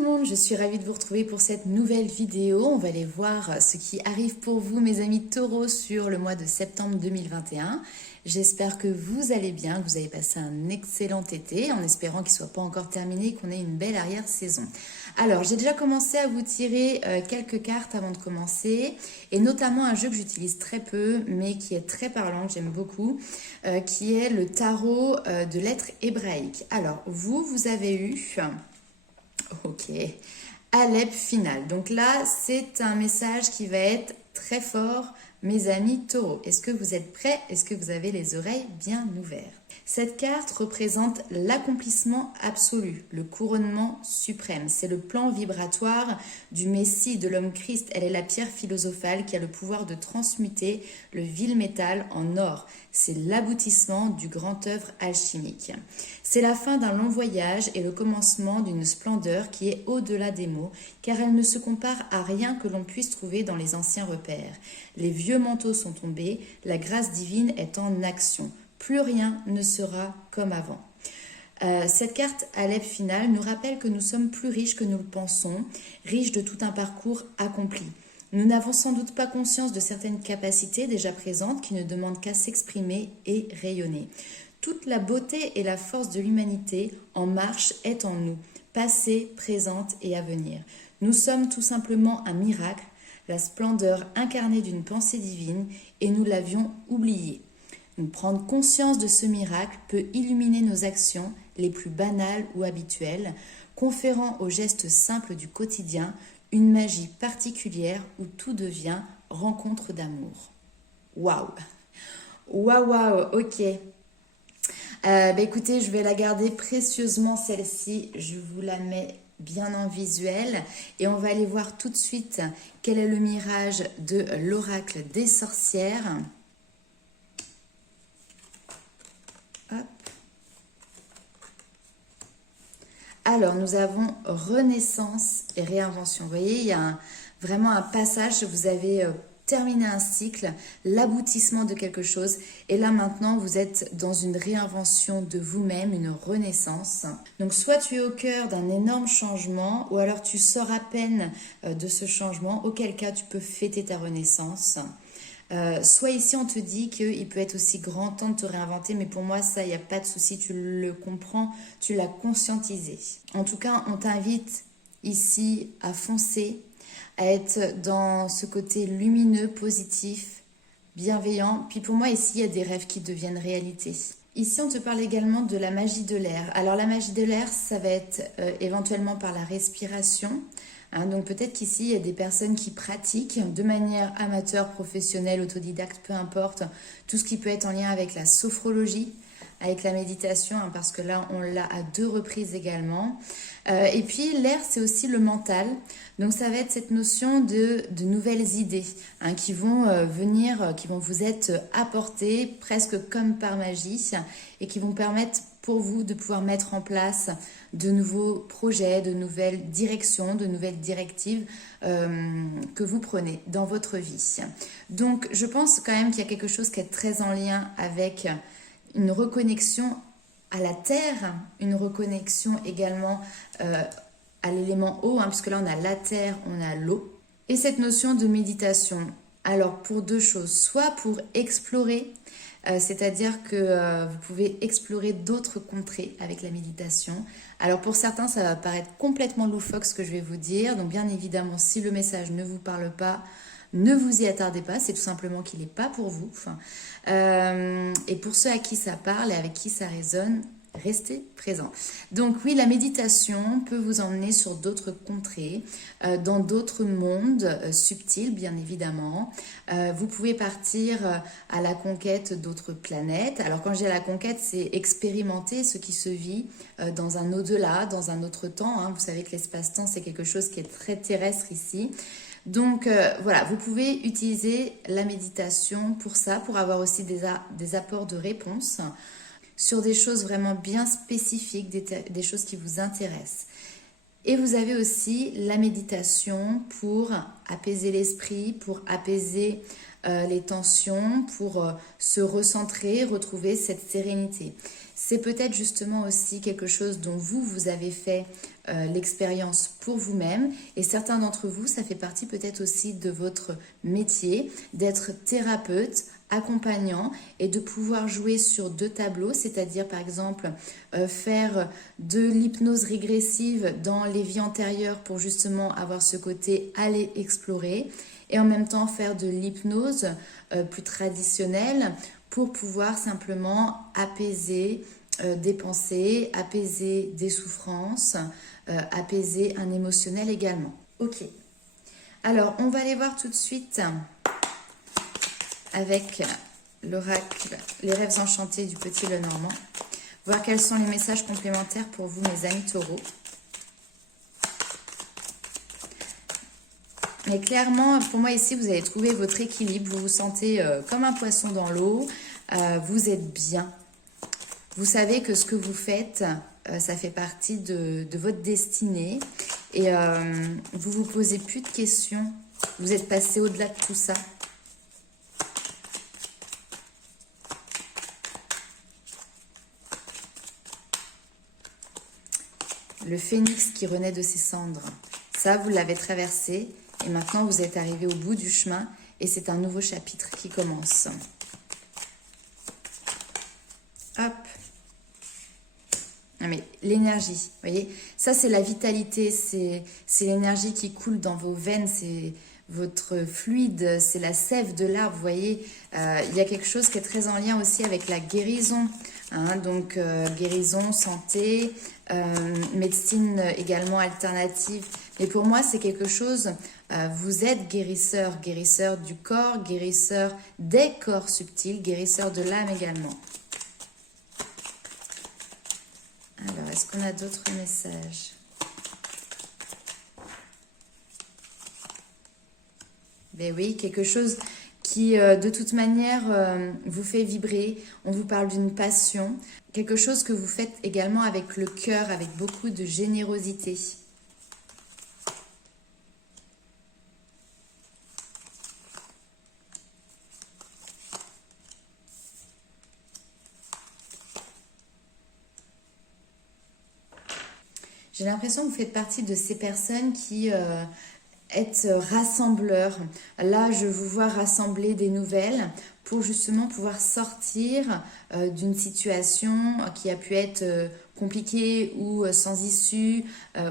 le monde, je suis ravie de vous retrouver pour cette nouvelle vidéo. On va aller voir ce qui arrive pour vous, mes amis taureaux, sur le mois de septembre 2021. J'espère que vous allez bien, que vous avez passé un excellent été, en espérant qu'il ne soit pas encore terminé et qu'on ait une belle arrière-saison. Alors, j'ai déjà commencé à vous tirer quelques cartes avant de commencer, et notamment un jeu que j'utilise très peu, mais qui est très parlant, que j'aime beaucoup, qui est le tarot de lettres hébraïques. Alors, vous avez eu... Ok, Alep final. Donc là, c'est un message qui va être très fort, mes amis taureaux. Est-ce que vous êtes prêts? Est-ce que vous avez les oreilles bien ouvertes? Cette carte représente l'accomplissement absolu, le couronnement suprême. C'est le plan vibratoire du Messie, de l'homme Christ. Elle est la pierre philosophale qui a le pouvoir de transmuter le vil métal en or. C'est l'aboutissement du grand œuvre alchimique. C'est la fin d'un long voyage et le commencement d'une splendeur qui est au-delà des mots, car elle ne se compare à rien que l'on puisse trouver dans les anciens repères. Les vieux manteaux sont tombés, la grâce divine est en action. Plus rien ne sera comme avant. Cette carte Alep finale nous rappelle que nous sommes plus riches que nous le pensons, riches de tout un parcours accompli. Nous n'avons sans doute pas conscience de certaines capacités déjà présentes qui ne demandent qu'à s'exprimer et rayonner. Toute la beauté et la force de l'humanité en marche est en nous, passée, présente et à venir. Nous sommes tout simplement un miracle, la splendeur incarnée d'une pensée divine, et nous l'avions oubliée. Nous prendre conscience de ce miracle peut illuminer nos actions les plus banales ou habituelles, conférant aux gestes simples du quotidien une magie particulière où tout devient rencontre d'amour. Waouh! Waouh, ok. Écoutez, je vais la garder précieusement celle-ci. Je vous la mets bien en visuel et on va aller voir tout de suite quel est le mirage de l'oracle des sorcières. Hop. Alors, nous avons renaissance et réinvention. Vous voyez, il y a vraiment un passage, vous avez terminé un cycle, l'aboutissement de quelque chose. Et là, maintenant, vous êtes dans une réinvention de vous-même, une renaissance. Donc, soit tu es au cœur d'un énorme changement, ou alors tu sors à peine de ce changement, auquel cas tu peux fêter ta renaissance. Soit ici on te dit qu'il peut être aussi grand temps de te réinventer, mais pour moi ça, il n'y a pas de souci, tu le comprends, tu l'as conscientisé. En tout cas, on t'invite ici à foncer, à être dans ce côté lumineux, positif, bienveillant. Puis pour moi ici, il y a des rêves qui deviennent réalité. Ici, on te parle également de la magie de l'air. Alors la magie de l'air, ça va être éventuellement par la respiration. Donc peut-être qu'ici, il y a des personnes qui pratiquent de manière amateur, professionnelle, autodidacte, peu importe, tout ce qui peut être en lien avec la sophrologie, avec la méditation, parce que là, on l'a à 2 reprises également. Et puis, l'air, c'est aussi le mental. Donc, ça va être cette notion de nouvelles idées qui vont venir, qui vont vous être apportées presque comme par magie et qui vont permettre pour vous de pouvoir mettre en place de nouveaux projets, de nouvelles directions, de nouvelles directives que vous prenez dans votre vie. Donc, je pense quand même qu'il y a quelque chose qui est très en lien avec une reconnexion à la terre, une reconnexion également à l'élément eau, parce que là on a la terre, on a l'eau. Et cette notion de méditation, alors pour 2 choses, soit pour explorer, c'est-à-dire que vous pouvez explorer d'autres contrées avec la méditation. Alors pour certains, ça va paraître complètement loufoque ce que je vais vous dire, donc bien évidemment, si le message ne vous parle pas, ne vous y attardez pas, c'est tout simplement qu'il n'est pas pour vous. Et pour ceux à qui ça parle et avec qui ça résonne, restez présents. Donc oui, la méditation peut vous emmener sur d'autres contrées, dans d'autres mondes subtils, bien évidemment. Vous pouvez partir à la conquête d'autres planètes. Alors quand je dis à la conquête, c'est expérimenter ce qui se vit dans un au-delà, dans un autre temps. Vous savez que l'espace-temps, c'est quelque chose qui est très terrestre ici. Donc voilà, vous pouvez utiliser la méditation pour ça, pour avoir aussi des apports de réponse sur des choses vraiment bien spécifiques, des choses qui vous intéressent. Et vous avez aussi la méditation pour apaiser l'esprit, pour apaiser les tensions, pour se recentrer, retrouver cette sérénité. c'est peut-être justement aussi quelque chose dont vous avez fait l'expérience pour vous-même. Et certains d'entre vous, ça fait partie peut-être aussi de votre métier, d'être thérapeute, accompagnant et de pouvoir jouer sur 2 tableaux, c'est-à-dire par exemple faire de l'hypnose régressive dans les vies antérieures pour justement avoir ce côté aller explorer et en même temps faire de l'hypnose plus traditionnelle pour pouvoir simplement apaiser des pensées, apaiser des souffrances, apaiser un émotionnel également. Ok, alors on va aller voir tout de suite avec l'oracle Les rêves enchantés du Petit Lenormand, voir quels sont les messages complémentaires pour vous mes amis taureaux. Mais clairement, pour moi ici, vous allez trouver votre équilibre, vous vous sentez comme un poisson dans l'eau, vous êtes bien. Vous savez que ce que vous faites, ça fait partie de votre destinée et vous vous posez plus de questions, vous êtes passé au-delà de tout ça. Le phénix qui renaît de ses cendres, ça vous l'avez traversé et maintenant vous êtes arrivé au bout du chemin et c'est un nouveau chapitre qui commence. Hop. Non mais l'énergie, vous voyez, ça c'est la vitalité, c'est l'énergie qui coule dans vos veines, c'est votre fluide, c'est la sève de l'arbre, vous voyez. Il y a quelque chose qui est très en lien aussi avec la guérison, hein, donc guérison, santé, médecine également alternative. Mais pour moi, c'est quelque chose, vous êtes guérisseur, guérisseur du corps, guérisseur des corps subtils, guérisseur de l'âme également. Alors, est-ce qu'on a d'autres messages? Ben oui, quelque chose qui, de toute manière, vous fait vibrer. On vous parle d'une passion. Quelque chose que vous faites également avec le cœur, avec beaucoup de générosité. J'ai l'impression que vous faites partie de ces personnes qui êtes rassembleurs. Là, je vous vois rassembler des nouvelles pour justement pouvoir sortir d'une situation qui a pu être compliquée ou sans issue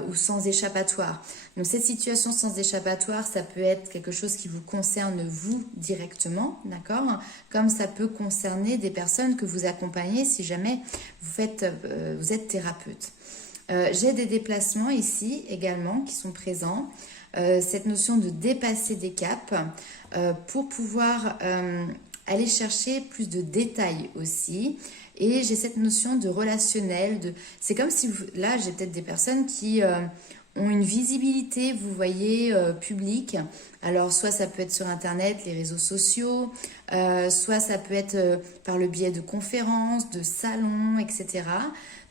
ou sans échappatoire. Donc cette situation sans échappatoire, ça peut être quelque chose qui vous concerne vous directement, d'accord? Comme ça peut concerner des personnes que vous accompagnez si jamais vous êtes thérapeute. J'ai des déplacements ici également qui sont présents. Cette notion de dépasser des caps pour pouvoir aller chercher plus de détails aussi. Et j'ai cette notion de relationnel. C'est comme si, là, j'ai peut-être des personnes qui ont une visibilité, vous voyez, publique. Alors, soit ça peut être sur Internet, les réseaux sociaux, soit ça peut être par le biais de conférences, de salons, etc.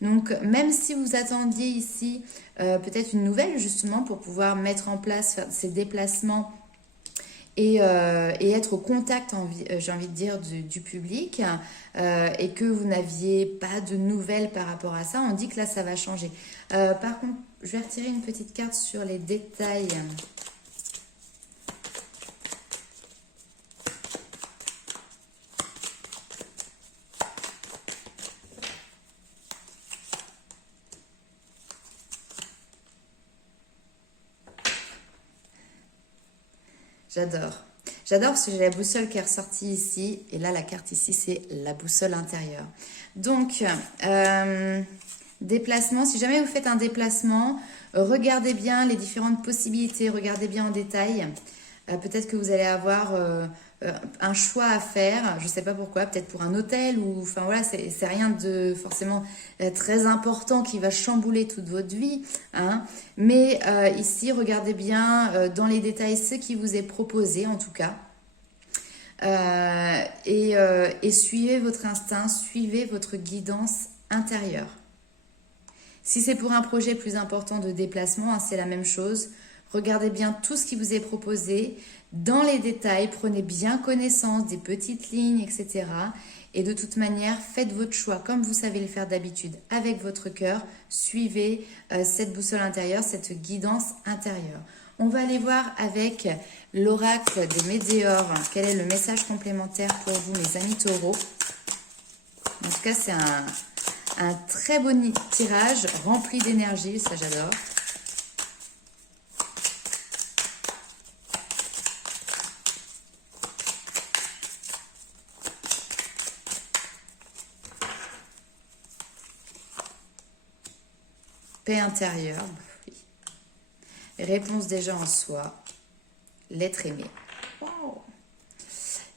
Donc, même si vous attendiez ici peut-être une nouvelle, justement, pour pouvoir mettre en place ces déplacements et être au contact, j'ai envie de dire, du public, et que vous n'aviez pas de nouvelles par rapport à ça, on dit que là, ça va changer. Par contre, je vais retirer une petite carte sur les détails. J'adore. J'adore parce que j'ai la boussole qui est ressortie ici. Et là, la carte ici, c'est la boussole intérieure. Donc, déplacement. Si jamais vous faites un déplacement, regardez bien les différentes possibilités. Regardez bien en détail. Peut-être que vous allez avoir un choix à faire. Je ne sais pas pourquoi. Peut-être pour un hôtel ou... Enfin voilà, c'est rien de forcément très important qui va chambouler toute votre vie. Hein. Mais ici, regardez bien dans les détails ce qui vous est proposé en tout cas. Et suivez votre instinct, suivez votre guidance intérieure. Si c'est pour un projet plus important de déplacement, hein, c'est la même chose. Regardez bien tout ce qui vous est proposé dans les détails, prenez bien connaissance des petites lignes, etc. Et de toute manière, faites votre choix comme vous savez le faire d'habitude avec votre cœur. Suivez cette boussole intérieure, cette guidance intérieure. On va aller voir avec l'oracle des Météores quel est le message complémentaire pour vous, mes amis taureaux. En tout cas, c'est un très beau tirage rempli d'énergie, ça j'adore. Paix intérieure, oui. Réponse déjà en soi, l'être aimé. Wow.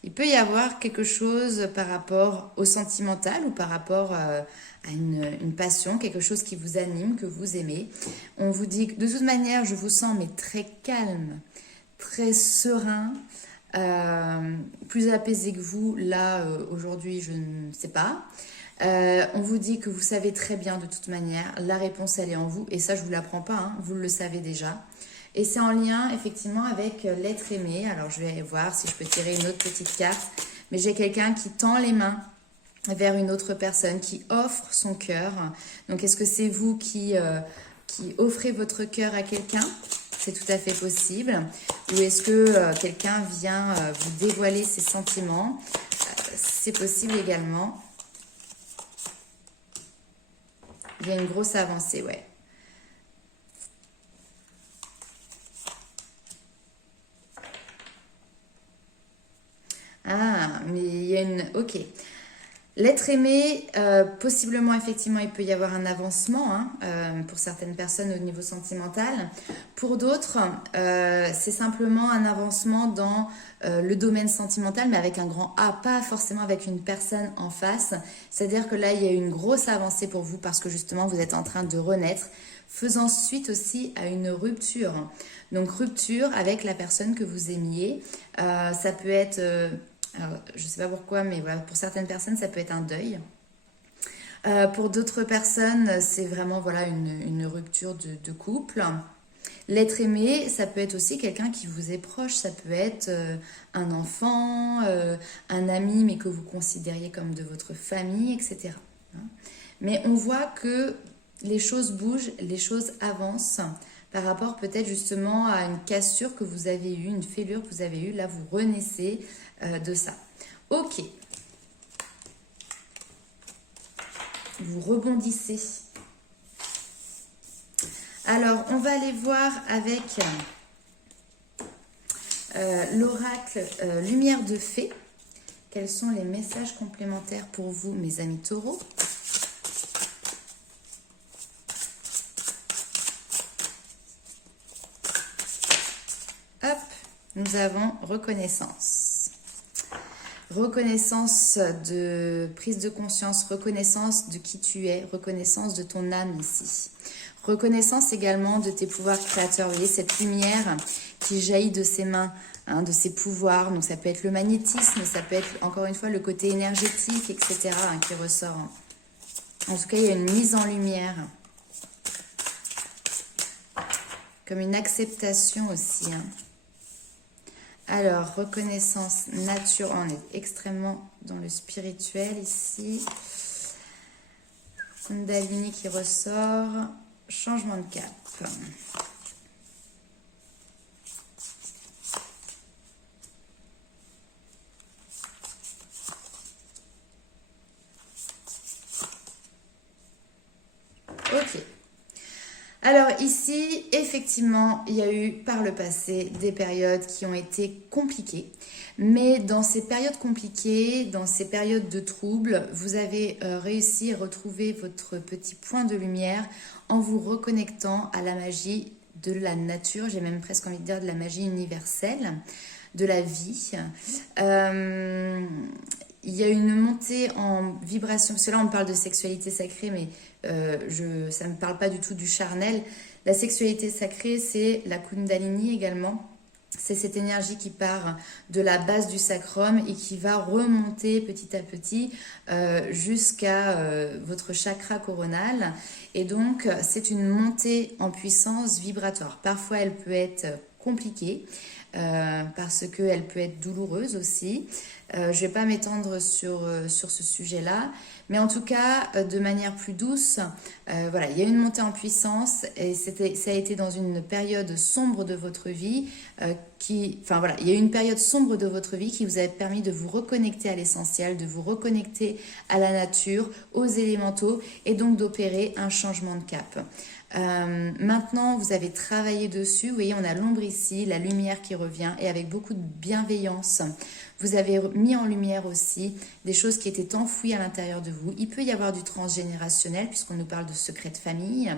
Il peut y avoir quelque chose par rapport au sentimental ou par rapport à une passion, quelque chose qui vous anime, que vous aimez. On vous dit que de toute manière, je vous sens mais très calme, très serein, plus apaisé que vous. Là, aujourd'hui, je ne sais pas. On vous dit que vous savez très bien de toute manière, la réponse elle est en vous et ça je vous l'apprends pas, hein, vous le savez déjà. Et c'est en lien effectivement avec l'être aimé. Alors je vais voir si je peux tirer une autre petite carte, mais j'ai quelqu'un qui tend les mains vers une autre personne, qui offre son cœur. Donc est-ce que c'est vous qui offrez votre cœur à quelqu'un? C'est tout à fait possible. Ou est-ce que quelqu'un vient vous dévoiler ses sentiments? C'est possible également. Il y a une grosse avancée, ouais. Ah, mais il y a une... Ok. L'être aimé, possiblement, effectivement, il peut y avoir un avancement hein, pour certaines personnes au niveau sentimental. Pour d'autres, c'est simplement un avancement dans le domaine sentimental, mais avec un grand A, pas forcément avec une personne en face. C'est-à-dire que là, il y a une grosse avancée pour vous parce que justement, vous êtes en train de renaître, faisant suite aussi à une rupture. Donc, rupture avec la personne que vous aimiez. Ça peut être... alors, je ne sais pas pourquoi, mais voilà, pour certaines personnes, ça peut être un deuil. Pour d'autres personnes, c'est vraiment voilà, une rupture de couple. L'être aimé, ça peut être aussi quelqu'un qui vous est proche. Ça peut être un enfant, un ami, mais que vous considériez comme de votre famille, etc. Mais on voit que les choses bougent, les choses avancent par rapport peut-être justement à une cassure que vous avez eue, une fêlure que vous avez eue. Là, vous renaissez de ça. Ok. Vous rebondissez. Alors, on va aller voir avec l'oracle Lumière de Fée. Quels sont les messages complémentaires pour vous, mes amis taureaux? Hop, nous avons reconnaissance. Reconnaissance de prise de conscience, reconnaissance de qui tu es, reconnaissance de ton âme ici. Reconnaissance également de tes pouvoirs créateurs. Vous voyez cette lumière qui jaillit de ses mains, hein, de ses pouvoirs. Donc ça peut être le magnétisme, ça peut être encore une fois le côté énergétique, etc. hein, qui ressort. En tout cas, il y a une mise en lumière. Comme une acceptation aussi. Hein. Alors, reconnaissance, nature, on est extrêmement dans le spirituel ici. Kundalini qui ressort, changement de cap. Ok. Alors ici, effectivement, il y a eu par le passé des périodes qui ont été compliquées. Mais dans ces périodes compliquées, dans ces périodes de troubles, vous avez réussi à retrouver votre petit point de lumière en vous reconnectant à la magie de la nature. J'ai même presque envie de dire de la magie universelle, de la vie. Il y a une montée en vibration, parce que là on parle de sexualité sacrée, mais ça ne me parle pas du tout du charnel. La sexualité sacrée, c'est la Kundalini également. C'est cette énergie qui part de la base du sacrum et qui va remonter petit à petit jusqu'à votre chakra coronal. Et donc, c'est une montée en puissance vibratoire. Parfois, elle peut être compliquée parce qu'elle peut être douloureuse aussi. Je ne vais pas m'étendre sur ce sujet-là, mais en tout cas, de manière plus douce, voilà, il y a une montée en puissance et ça a été dans une période sombre de votre vie enfin voilà, il y a eu une période sombre de votre vie qui vous a permis de vous reconnecter à l'essentiel, de vous reconnecter à la nature, aux élémentaux et donc d'opérer un changement de cap. Maintenant, vous avez travaillé dessus. Vous voyez, on a l'ombre ici, la lumière qui revient et avec beaucoup de bienveillance. Vous avez mis en lumière aussi des choses qui étaient enfouies à l'intérieur de vous. Il peut y avoir du transgénérationnel puisqu'on nous parle de secrets de famille,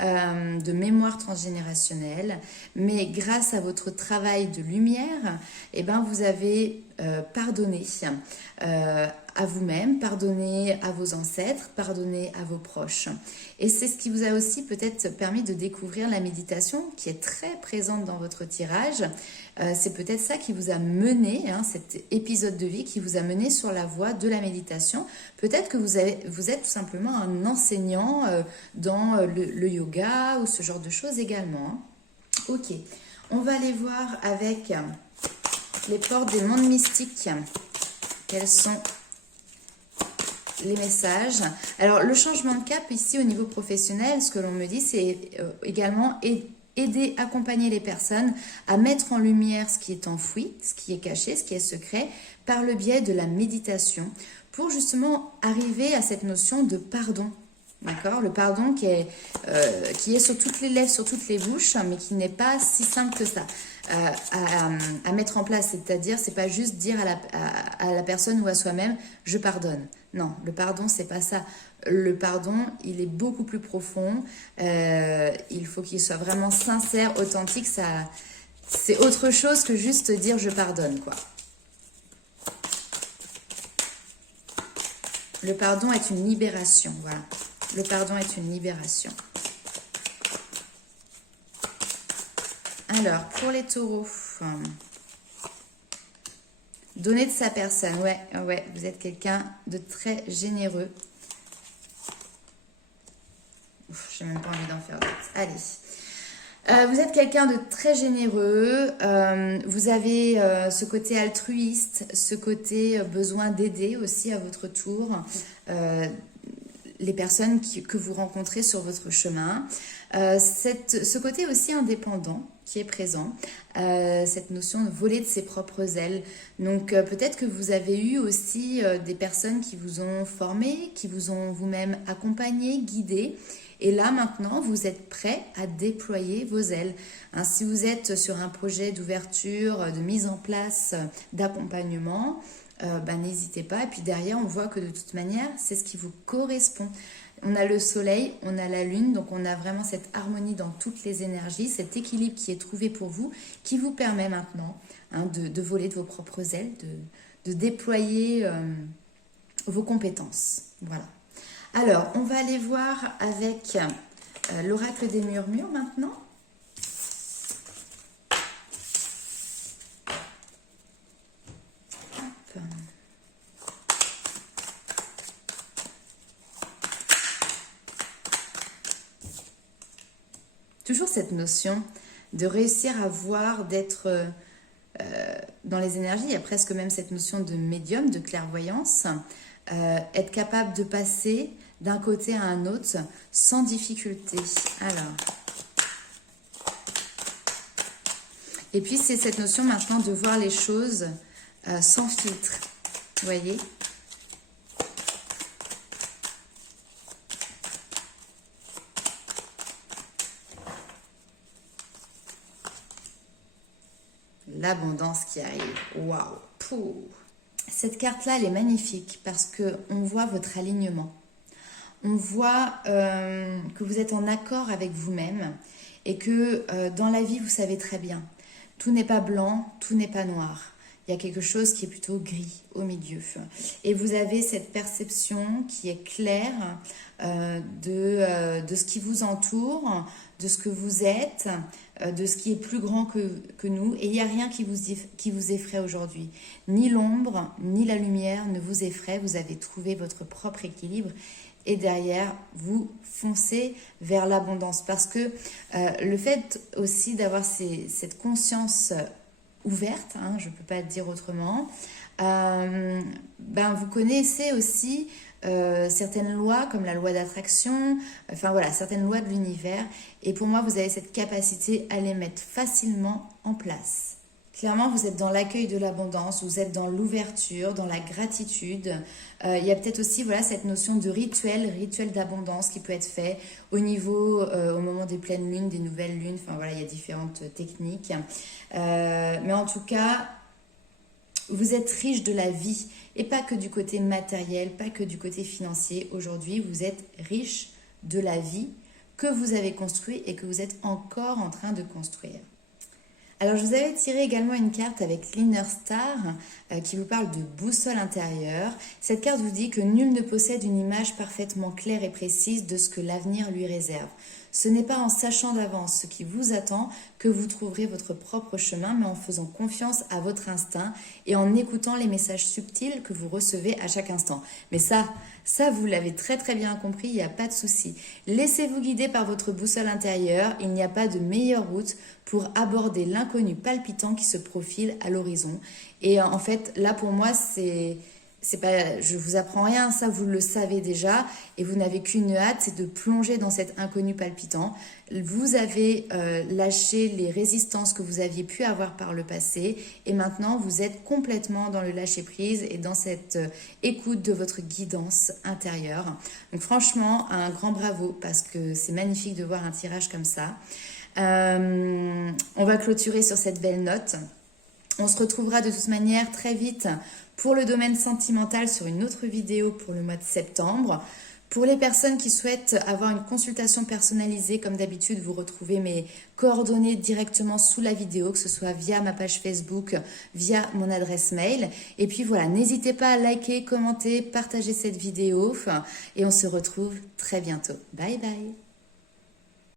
de mémoire transgénérationnelle. Mais grâce à votre travail de lumière, eh ben, vous avez pardonné à vous-même, pardonner à vos ancêtres, pardonner à vos proches. Et c'est ce qui vous a aussi peut-être permis de découvrir la méditation qui est très présente dans votre tirage. C'est peut-être ça qui vous a mené, cet épisode de vie qui vous a mené sur la voie de la méditation. Peut-être que vous êtes tout simplement un enseignant dans le yoga ou ce genre de choses également. Ok, on va aller voir avec les portes des mondes mystiques. Quels sont les messages? Alors, le changement de cap ici au niveau professionnel, ce que l'on me dit, c'est également aider, accompagner les personnes à mettre en lumière ce qui est enfoui, ce qui est caché, ce qui est secret, par le biais de la méditation, pour justement arriver à cette notion de pardon. D'accord? Le pardon qui est sur toutes les lèvres, sur toutes les bouches, mais qui n'est pas si simple que ça à mettre en place. C'est-à-dire, c'est pas juste dire à la personne ou à soi-même « je pardonne ». Non, le pardon, c'est pas ça. Le pardon, il est beaucoup plus profond. Il faut qu'il soit vraiment sincère, authentique. C'est autre chose que juste dire « je pardonne », quoi. Le pardon est une libération, voilà. Le pardon est une libération. Alors, pour les taureaux, donner de sa personne. Ouais, vous êtes quelqu'un de très généreux. J'ai même pas envie d'en faire d'autres. Allez. Vous êtes quelqu'un de très généreux. Vous avez ce côté altruiste, ce côté besoin d'aider aussi à votre tour. Les personnes que vous rencontrez sur votre chemin. Ce côté aussi indépendant qui est présent, cette notion de voler de ses propres ailes. Donc peut-être que vous avez eu aussi des personnes qui vous ont formé, qui vous ont vous-même accompagné, guidé. Et là maintenant, vous êtes prêt à déployer vos ailes. Si vous êtes sur un projet d'ouverture, de mise en place, d'accompagnement, n'hésitez pas. Et puis derrière, on voit que de toute manière, c'est ce qui vous correspond. On a le soleil, on a la lune, donc on a vraiment cette harmonie dans toutes les énergies, cet équilibre qui est trouvé pour vous, qui vous permet maintenant de voler de vos propres ailes, de déployer vos compétences. Voilà. Alors, on va aller voir avec l'oracle des murmures maintenant. Toujours cette notion de réussir à voir, d'être dans les énergies. Il y a presque même cette notion de médium, de clairvoyance. Être capable de passer d'un côté à un autre sans difficulté. Alors. Et puis, c'est cette notion maintenant de voir les choses sans filtre. Vous voyez ? L'abondance qui arrive. Waouh! Cette carte-là, elle est magnifique parce qu'on voit votre alignement. On voit que vous êtes en accord avec vous-même et que dans la vie, vous savez très bien, tout n'est pas blanc, tout n'est pas noir. Il y a quelque chose qui est plutôt gris au milieu. Et vous avez cette perception qui est claire de ce qui vous entoure, de ce que vous êtes, de ce qui est plus grand que nous. Et il n'y a rien qui vous effraie aujourd'hui. Ni l'ombre, ni la lumière ne vous effraie. Vous avez trouvé votre propre équilibre. et derrière, vous foncez vers l'abondance. Parce que le fait aussi d'avoir cette conscience ouverte, hein, je ne peux pas dire autrement, vous connaissez aussi certaines lois comme la loi d'attraction, enfin voilà, certaines lois de l'univers. Et pour moi, vous avez cette capacité à les mettre facilement en place. Clairement, vous êtes dans l'accueil de l'abondance, vous êtes dans l'ouverture, dans la gratitude. Il y a peut-être aussi voilà, cette notion de rituel d'abondance qui peut être fait au niveau, au moment des pleines lunes, des nouvelles lunes. Enfin voilà, il y a différentes techniques. Mais en tout cas, vous êtes riche de la vie et pas que du côté matériel, pas que du côté financier. Aujourd'hui, vous êtes riche de la vie que vous avez construite et que vous êtes encore en train de construire. Alors, je vous avais tiré également une carte avec l'Inner Star qui vous parle de boussole intérieure. Cette carte vous dit que nul ne possède une image parfaitement claire et précise de ce que l'avenir lui réserve. Ce n'est pas en sachant d'avance ce qui vous attend que vous trouverez votre propre chemin, mais en faisant confiance à votre instinct et en écoutant les messages subtils que vous recevez à chaque instant. Mais ça vous l'avez très très bien compris, il n'y a pas de souci. Laissez-vous guider par votre boussole intérieure, il n'y a pas de meilleure route pour aborder l'inconnu palpitant qui se profile à l'horizon. Et en fait, là pour moi, c'est pas, je vous apprends rien, ça vous le savez déjà et vous n'avez qu'une hâte, c'est de plonger dans cet inconnu palpitant. Vous avez lâché les résistances que vous aviez pu avoir par le passé et maintenant vous êtes complètement dans le lâcher prise et dans cette écoute de votre guidance intérieure. Donc franchement, un grand bravo parce que c'est magnifique de voir un tirage comme ça. On va clôturer sur cette belle note. On se retrouvera de toute manière très vite pour le domaine sentimental sur une autre vidéo pour le mois de septembre. Pour les personnes qui souhaitent avoir une consultation personnalisée, comme d'habitude, vous retrouvez mes coordonnées directement sous la vidéo, que ce soit via ma page Facebook, via mon adresse mail. Et puis voilà, n'hésitez pas à liker, commenter, partager cette vidéo et on se retrouve très bientôt. Bye bye!